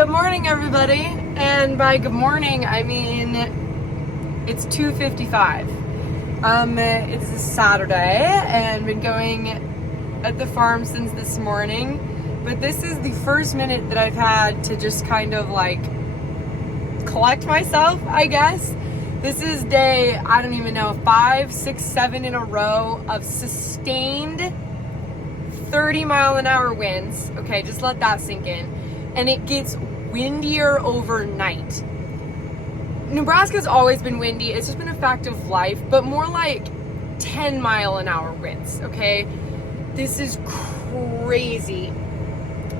Good morning, everybody. And by good morning, I mean it's 2:55. It's a Saturday, and been going at the farm since this morning. But this is the first minute that I've had to just kind of like collect myself, I guess. This is day, I don't even know, 5, 6, 7 in a row of sustained 30-mile-an-hour winds. Okay, just let that sink in. And it gets windier overnight. Nebraska's always been windy. It's just been a fact of life, but more like 10-mile-an-hour winds, okay? This is crazy.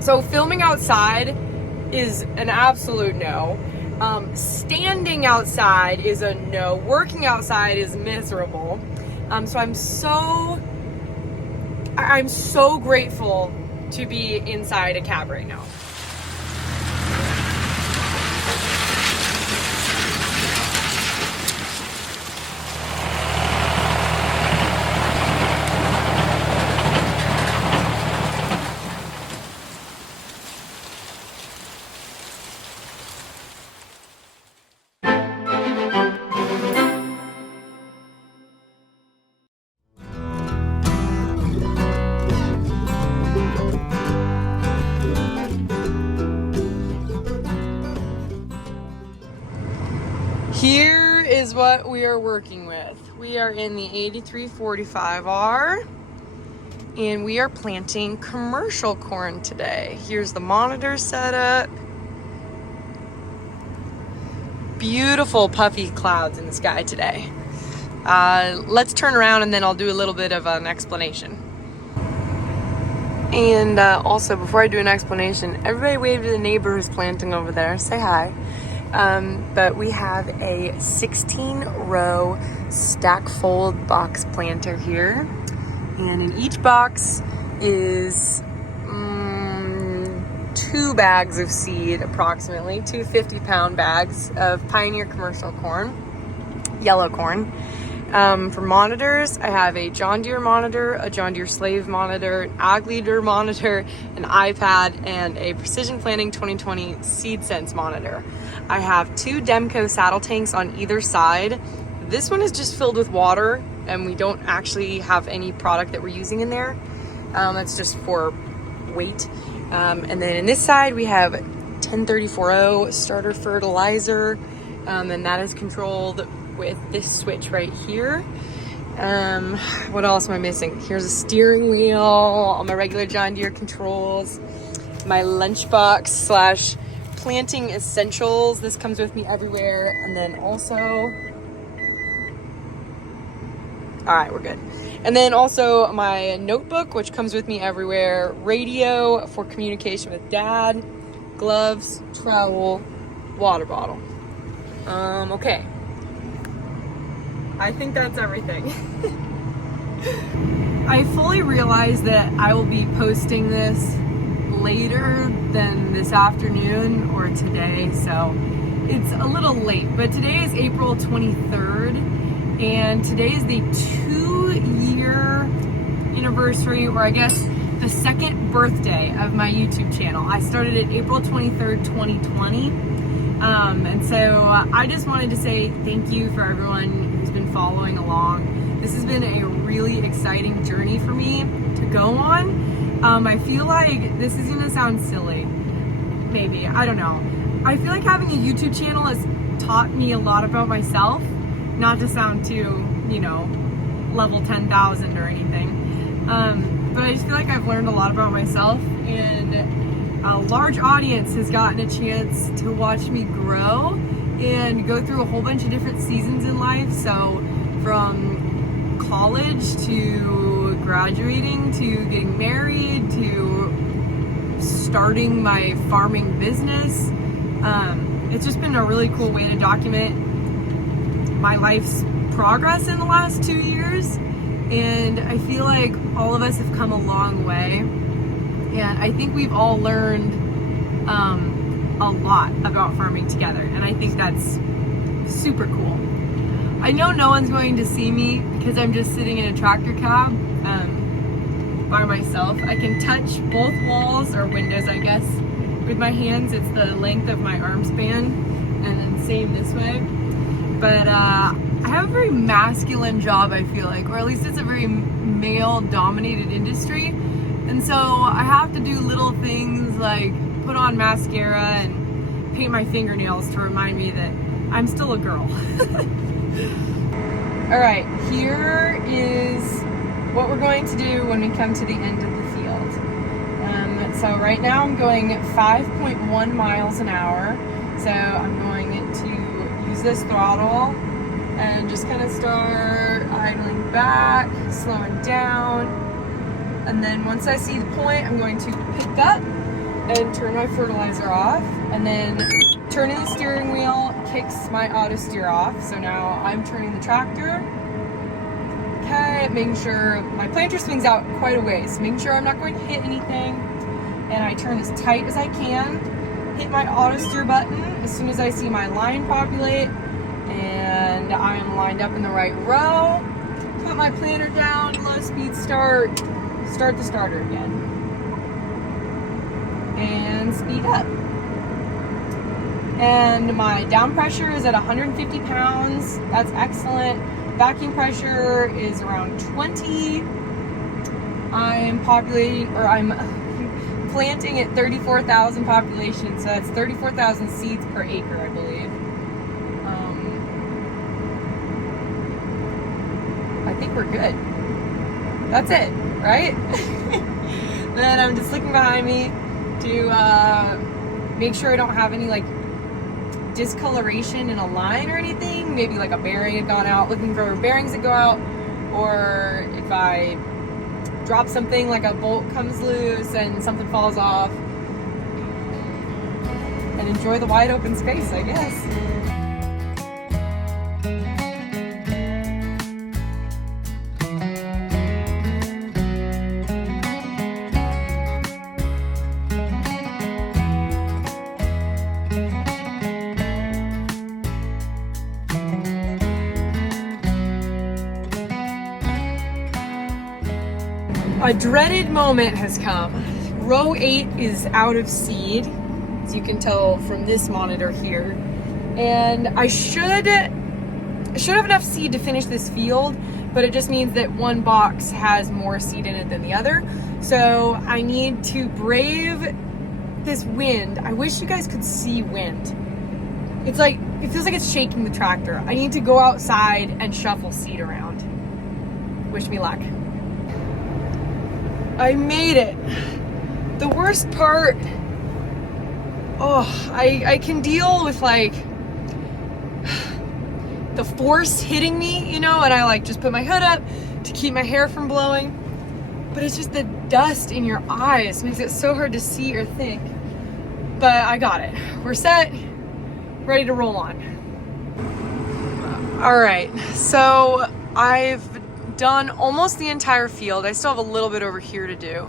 So filming outside is an absolute no. Standing outside is a no. Working outside is miserable. So I'm so grateful to be inside a cab right now. Here is what we are working with. We are in the 8345R, and we are planting commercial corn today. Here's the monitor setup. Beautiful puffy clouds in the sky today. Let's turn around and then I'll do a little bit of an explanation. And also, before I do an explanation, everybody wave to the neighbor who's planting over there. Say hi. But we have a 16-row stack fold box planter here, and in each box is 2 bags of seed, approximately 2 50-pound bags of Pioneer commercial corn, yellow corn. For monitors, I have a John Deere monitor, a John Deere Slave monitor, an Ag Leader monitor, an iPad, and a Precision Planting 2020 Seed Sense monitor. I have 2 Demco saddle tanks on either side. This one is just filled with water, and we don't actually have any product that we're using in there. That's just for weight. And then in this side, we have 1034O starter fertilizer, and that is controlled with this switch right here. What else am I missing? Here's a steering wheel, all my regular John Deere controls, my lunchbox slash planting essentials. This comes with me everywhere. And then also, all right, we're good. And then also my notebook, which comes with me everywhere, radio for communication with Dad, gloves, trowel, water bottle. Okay. I think that's everything. I fully realize that I will be posting this later than this afternoon or today, so it's a little late. But today is April 23rd, and today is the 2-year anniversary, or I guess the second birthday of my YouTube channel. I started it April 23rd, 2020. And so I just wanted to say thank you for everyone who's been following along. This has been a really exciting journey for me to go on. I feel like this is gonna sound silly, maybe, I don't know. I feel like having a YouTube channel has taught me a lot about myself, not to sound too, level 10,000 or anything. But I just feel like I've learned a lot about myself, and a large audience has gotten a chance to watch me grow and go through a whole bunch of different seasons in life. So from college to graduating to getting married to starting my farming business. It's just been a really cool way to document my life's progress in the last 2 years. And I feel like all of us have come a long way. And I think we've all learned a lot about farming together. And I think that's super cool. I know no one's going to see me because I'm just sitting in a tractor cab by myself. I can touch both walls, or windows I guess, With my hands, it's the length of my arm span, and then same this way. But I have a very masculine job, I feel like, or at least it's a very male-dominated industry. And so I have to do little things like put on mascara and paint my fingernails to remind me that I'm still a girl. All right, here is what we're going to do when we come to the end of the field. So right now I'm going 5.1 miles an hour. So I'm going to use this throttle and just kind of start idling back, slowing down. And then once I see the point, I'm going to pick up and turn my fertilizer off, and then turning the steering wheel kicks my auto steer off. So now I'm turning the tractor. Okay, making sure my planter swings out quite a ways, making sure I'm not going to hit anything. And I turn as tight as I can, hit my auto steer button as soon as I see my line populate, and I'm lined up in the right row. Put my planter down, low speed start the starter again, and speed up. And my down pressure is at 150 pounds. That's excellent. Vacuum pressure is around 20. I'm planting at 34,000 population, so that's 34,000 seeds per acre, I believe. I think we're good. That's it, right? Then I'm just looking behind me to make sure I don't have any like discoloration in a line or anything. Maybe like a bearing had gone out, looking for bearings that go out, or if I drop something like a bolt comes loose and something falls off, and enjoy the wide open space, I guess. A dreaded moment has come. Row 8 is out of seed, as you can tell from this monitor here. And I should have enough seed to finish this field, but it just means that one box has more seed in it than the other. So I need to brave this wind. I wish you guys could see wind. It feels like it's shaking the tractor. I need to go outside and shuffle seed around. Wish me luck. I made it. The worst part, I can deal with like the force hitting me, you know, and I like just put my hood up to keep my hair from blowing. But it's just the dust in your eyes makes it so hard to see or think. But I got it. We're set, ready to roll on. All right, so I've done almost the entire field. I still have a little bit over here to do,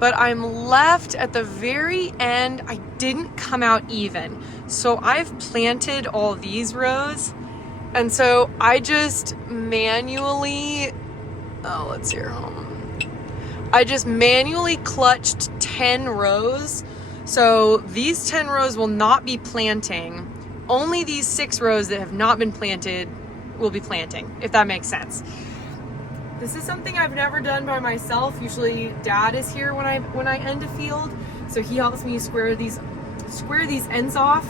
but I'm left at the very end. I didn't come out even. So I've planted all these rows. And so I just manually, I just manually clutched 10 rows. So these 10 rows will not be planting. Only these 6 rows that have not been planted will be planting, if that makes sense. This is something I've never done by myself. Usually Dad is here when I end a field, so he helps me square these ends off.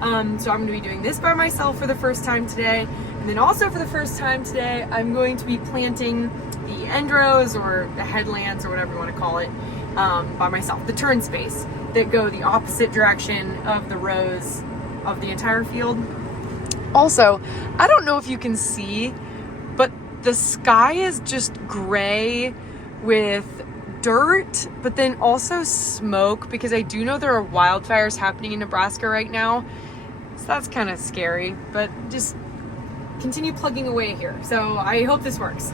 So I'm going to be doing this by myself for the first time today, and then also for the first time today, I'm going to be planting the end rows or the headlands or whatever you want to call it by myself. The turn space that go the opposite direction of the rows of the entire field. Also, I don't know if you can see, but the sky is just gray with dirt, but then also smoke, because I do know there are wildfires happening in Nebraska right now. So that's kind of scary, but just continue plugging away here. So I hope this works.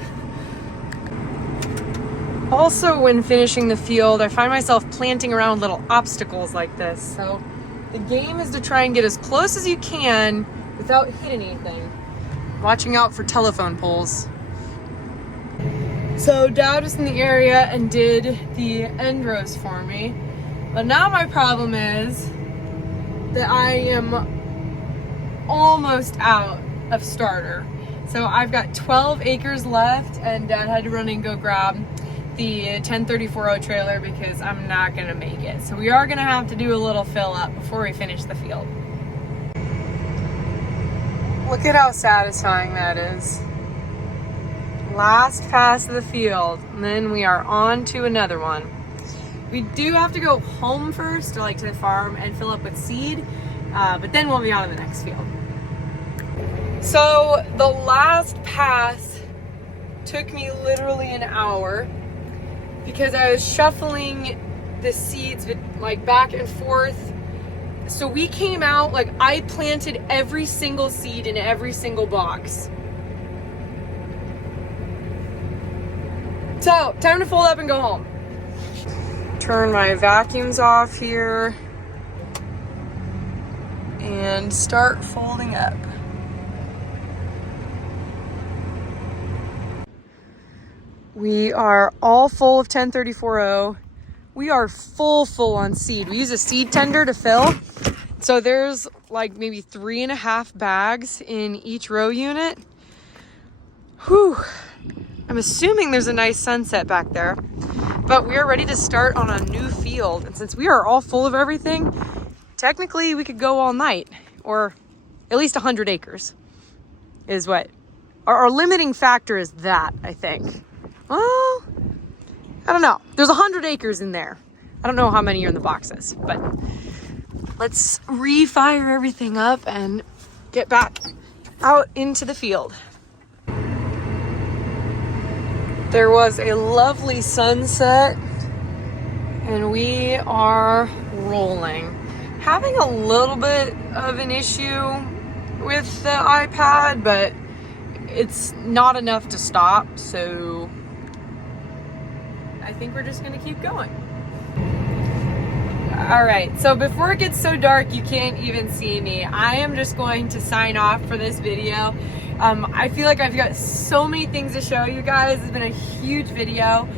Also, when finishing the field, I find myself planting around little obstacles like this. So the game is to try and get as close as you can without hitting anything. Watching out for telephone poles. So Dad was in the area and did the end rows for me. But now my problem is that I am almost out of starter. So I've got 12 acres left, and Dad had to run and go grab the 1034O trailer because I'm not gonna make it. So we are gonna have to do a little fill up before we finish the field. Look at how satisfying that is. Last pass of the field, and then we are on to another one. We do have to go home first, or like to the farm, and fill up with seed, but then we'll be on to the next field. So the last pass took me literally an hour because I was shuffling the seeds like back and forth. So we came out, like I planted every single seed in every single box. So time to fold up and go home. Turn my vacuums off here and start folding up. We are all full of 1034O. We are full on seed. We use a seed tender to fill. So there's like maybe 3.5 bags in each row unit. Whew. I'm assuming there's a nice sunset back there, but we are ready to start on a new field. And since we are all full of everything, technically we could go all night, or at least 100 acres is what our limiting factor is, that I think. Well, I don't know. There's 100 acres in there. I don't know how many are in the boxes, but let's refire everything up and get back out into the field. There was a lovely sunset and we are rolling. Having a little bit of an issue with the iPad, but it's not enough to stop, so I think we're just gonna keep going. All right, so before it gets so dark you can't even see me, I am just going to sign off for this video. I feel like I've got so many things to show you guys. It's been a huge video.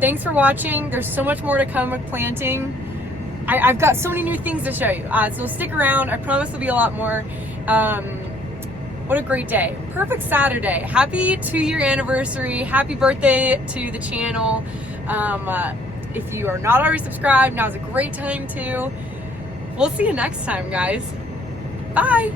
Thanks for watching. There's so much more to come with planting. I've got so many new things to show you, so stick around. I promise there'll be a lot more. What a great day. Perfect Saturday. Happy 2-year anniversary. Happy birthday to the channel. If you are not already subscribed, now's a great time to. We'll see you next time, guys. Bye.